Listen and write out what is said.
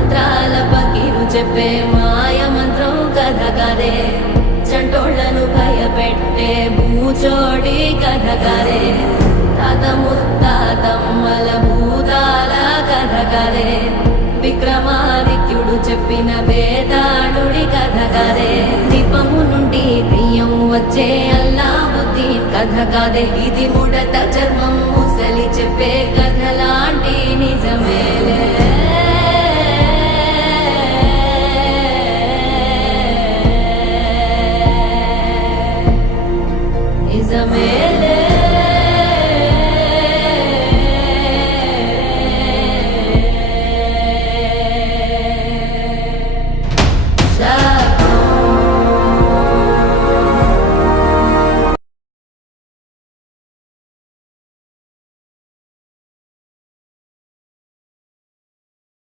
మంత్రాల పకీరు చెప్పే మాయ మంత్రం కథ కదే చంటోళ్లను భయపెట్టే భూచోడి కథ కదే తాత ముత్తాతమ్మల భూతాల కథ కదే విక్రమాదిత్యుడు చెప్పిన వేదాళుడి కథ కదే దీపము నుండి దెయ్యం వచ్చే అల్లావుద్దీన్ కథ కాదే ఇది ముడత చర్మం ముసలి చెప్పే కథ